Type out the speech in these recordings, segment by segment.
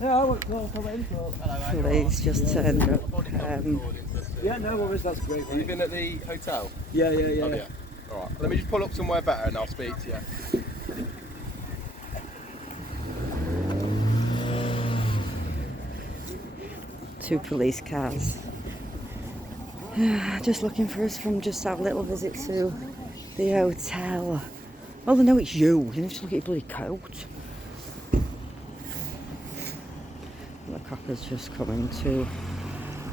Yeah, I went for info. Police just turned up. Yeah, no worries, that's great. Have you been at the hotel? Yeah. Oh, yeah. Alright, let me just pull up somewhere better and I'll speak to you. Two police cars. Just looking for us from just our little visit to the hotel. Oh, they know it's you. You need to look at your bloody coat. The copper's just coming to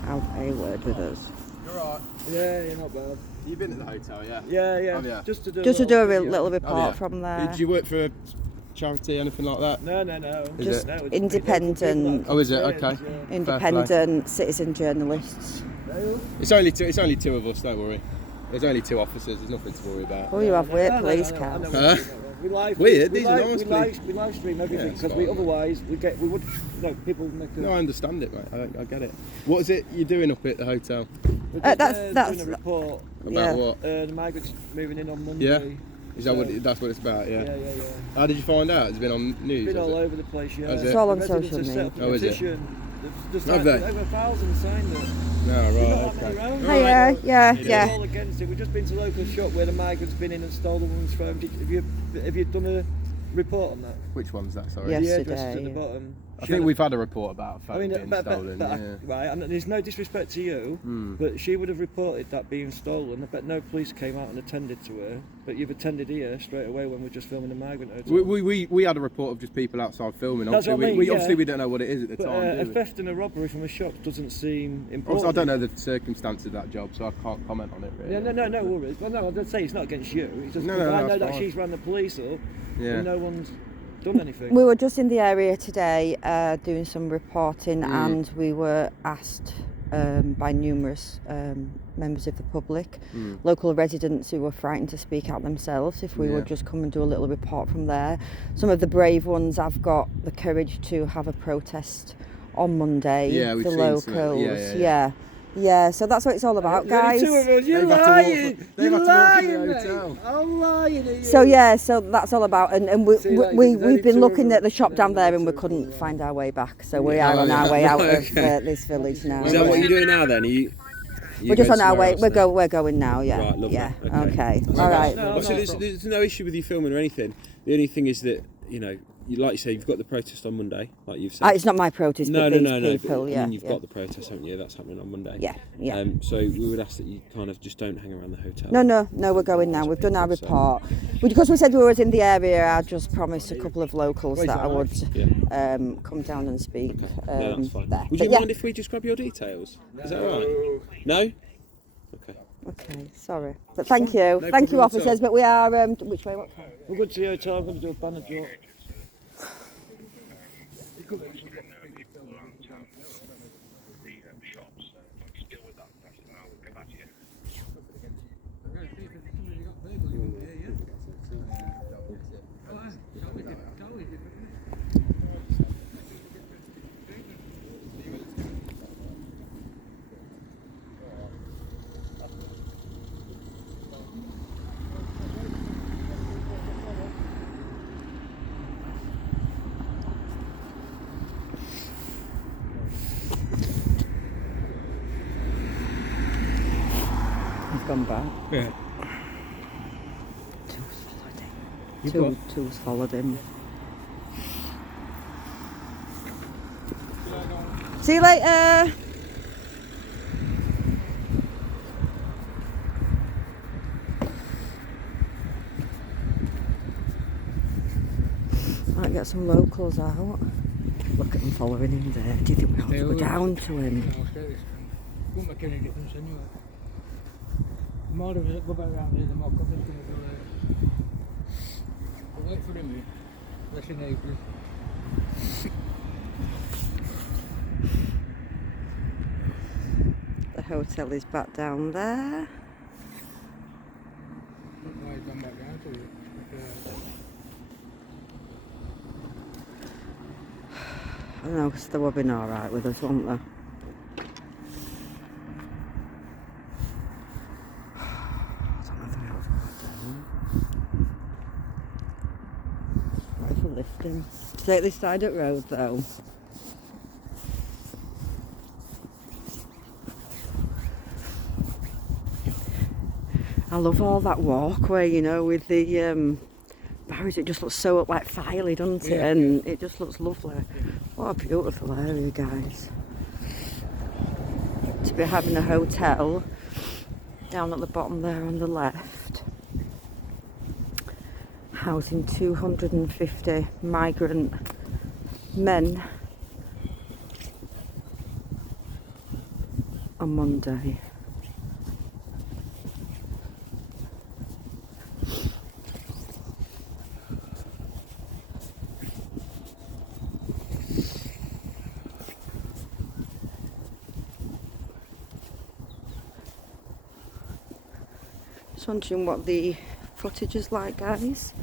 have a word with us. You're alright. Yeah, you're not bad. You've been at the hotel, yeah? Yeah. Oh, yeah. Just to do A little report from there. Did you work for a charity, anything like that? No. Just it's independent. Oh, is it? Okay. Independent citizen journalists. It's only two of us, don't worry. There's only two officers, there's nothing to worry about. Oh, you have weird police cars. Huh? We live stream everything because otherwise people make a... No, I understand it, mate. I get it. What is it you're doing up at the hotel? That's doing a report About what? the migrants moving in on Monday. Yeah. Is that that's what it's about? Yeah. Yeah. How did you find out? It's been on news. It's been all over the place. Yeah. Has It's it? all on The social residents have set media. up a Oh, is it? petition. There's Have they? over 1,000 signed it. No, There's right. not that many Okay. around. Hiya, yeah. We're all against it. We've just been to a local shop where the migrants been in and stole the woman's phone. Have you done a report on that? Which one's that? Sorry. Yes. The Yesterday, address at the yeah. bottom. I think we've had a report about a phone I mean, being stolen. Yeah. right, and there's no disrespect to you, but she would have reported that being stolen. I bet no police came out and attended to her, but you've attended here straight away when we're just filming a migrant hotel. We had a report of just people outside filming. That's Obviously, what I mean, obviously we don't know what it is at the But time. a do we? theft and a robbery from a shop doesn't seem important. Obviously, I don't know the circumstances of that job, so I can't comment on it really. Yeah, no worries. Well, no, I'd say it's not against you. It's just No, I know that's that fine. she's ran the police up, Yeah. and no one's done anything. We were just in the area today doing some reporting and we were asked by numerous members of the public, local residents who were frightened to speak out themselves, if we would just come and do a little report from there. Some of the brave ones have got the courage to have a protest on Monday. Yeah, we've the seen locals. some, Yeah, so that's what it's all about, guys. You're lying! You're lying, mate! I'm lying at you! So that's all about, and we've been looking at the shop down there and we couldn't find our way back, so we are on our way out of this village now. Is that what you're doing now then? We're just on our way. We're going now. Yeah. Right, lovely. Yeah. Okay. All right. Obviously, there's no issue with you filming or anything. The only thing is that like you say, you've got the protest on Monday, like you've said. It's not my protest, but these people. But, Yeah. I mean, you've got the protest, haven't you? That's happening on Monday. Yeah. So we would ask that you kind of just don't hang around the hotel. No. We're going now. We've done our report. Because we said we were in the area, I just promised a couple of locals that I would come down and speak. Yeah, that's fine. There. Would you mind if we just grab your details? Is that all right? No? Okay. Okay. Sorry, but thank you, No thank you, problem at officers. But we are. Which way? What? We're good to the hotel. I'm going to do a banner drop. He's gone back. Yeah. Two's followed him. See you later. Might get some locals out. Look at them following him there. Do you think we ought to go down to him? Won't make any difference anyway. The more of us that go back around here, the more coverage going to go there. But wait for him, that's in April. The hotel is back down there. Don't know why he's gone back down to it. I don't know, because they would have been alright with us, wouldn't they? Lifting. Take this side of the road though. I love all that walkway, you know, with the barriers. It just looks so like filey, doesn't it? Yeah, And it just looks lovely. What a beautiful area, guys. To be having a hotel down at the bottom there on the left, housing 250 migrant men on Monday. Just wondering what the footage is like, guys.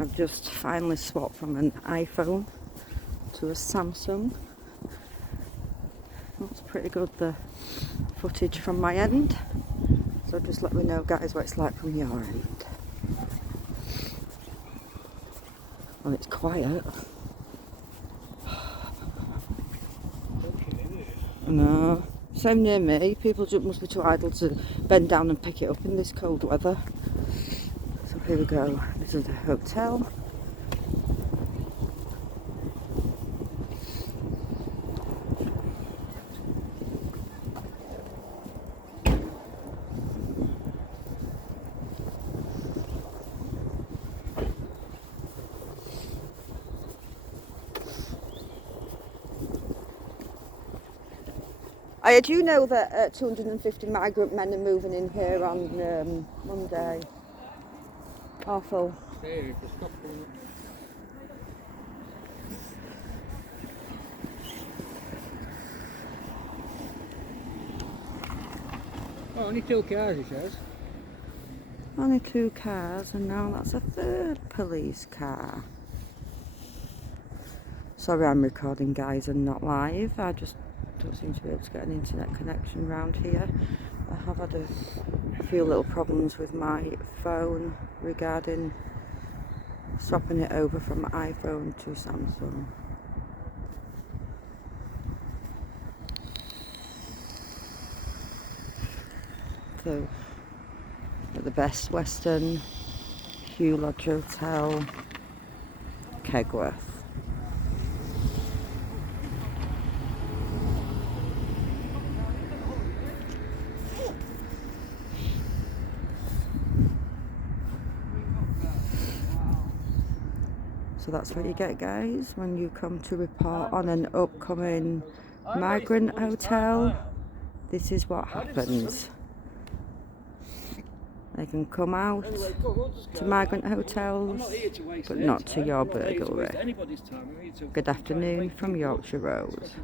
I've just finally swapped from an iPhone to a Samsung. That's pretty good, the footage from my end. So just let me know, guys, what it's like from your end. Well, it's quiet. No. Same near me. People just must be too idle to bend down and pick it up in this cold weather. So here we go. This is the hotel. Do you know that 250 migrant men are moving in here on Monday? Awful. Stay, just stop doing it. Oh, only 2 cars, he says. Only 2 cars, and now that's a 3rd police car. Sorry I'm recording, guys, and not live. I just don't seem to be able to get an internet connection around here. I have had a few little problems with my phone regarding swapping it over from iPhone to Samsung. So, at the Best Western Hugh Lodge Hotel, Kegworth. So that's what you get, guys, when you come to report on an upcoming migrant hotel. This is what happens. They can come out to migrant hotels, but not to your burglary. Good afternoon from Yorkshire Rose.